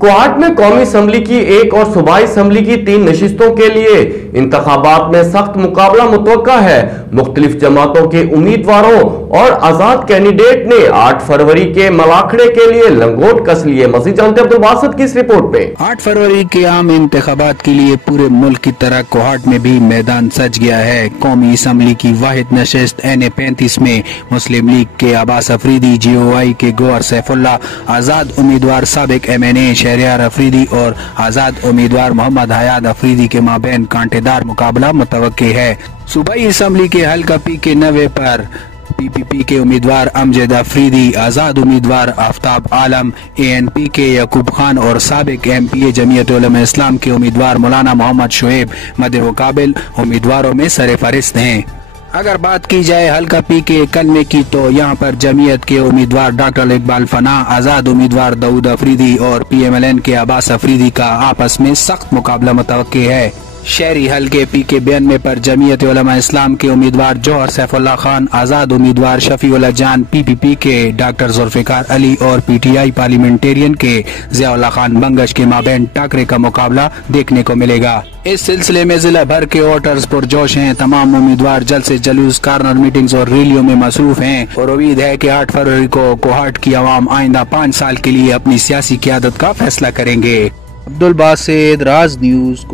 कोहाट में कौमी असम्बली की एक और सूबाई असम्बली की 3 नशिस्तों के लिए इंतखाबात में सख्त मुकाबला मुतवक्का है। मुख्तलिफ जमातों के उम्मीदवारों और आजाद कैंडिडेट ने 8 फरवरी के मलाखड़े के लिए लंगोट कस लिए। मजीद जानते अब्दुल बासित की इस रिपोर्ट में। 8 फरवरी के आम इंतखाबात के लिए पूरे मुल्क की तरह कोहाट में भी मैदान सज गया है। कौमी असम्बली की वाहिद नशिस्त NA-35 में मुस्लिम लीग के अब्बास अफरीदी, GOI के गौहर सैफुल्ला, आजाद उम्मीदवार साबिक MNA शहरियार अफरीदी और आजाद उम्मीदवार मोहम्मद हयात अफरीदी के माबैन कांटेदार मुकाबला मुतवक्के है। सूबाई असम्बली के हल्का P के 90 पर PPP के उम्मीदवार अमजद अफरीदी, आजाद उम्मीदवार आफ्ताब आलम, ANP के यकूब खान और साबिक MPA जमीयत उलमा इस्लाम के उम्मीदवार मौलाना मोहम्मद शुएब मदे मुकाबिल उम्मीदवारों में सरफहरिस्त हैं। अगर बात की जाए हल्का P के 91 की तो यहाँ पर जमीयत के उम्मीदवार डॉक्टर इकबाल फना, आजाद उम्मीदवार दाऊद अफरीदी और PMLN के अब्बास अफरीदी का आपस में सख्त मुकाबला मुतवक्के है। शहरी हल्के P के 92 पर जमीयत उलमा इस्लाम के उम्मीदवार जौहर सैफुल्ला खान, आजाद उम्मीदवार शफीउल्लाह जान, PPP के डॉक्टर जुल्फिकार अली और PTI पार्लियामेंटेरियन के ज़ियाउल्लाह खान बंगश के माबैन टाकरे का मुकाबला देखने को मिलेगा। इस सिलसिले में जिला भर के वोटर्स पुरजोश हैं। तमाम उम्मीदवार जल्द से जुलूस, कार्नर मीटिंग्स और रैलियों में मसरूफ हैं और उम्मीद है कि 8 फरवरी को कोहाट की आवाम आइंदा 5 साल के लिए अपनी सियासी क़यादत का फैसला करेंगे। अब्दुल बासित, राज न्यूज़।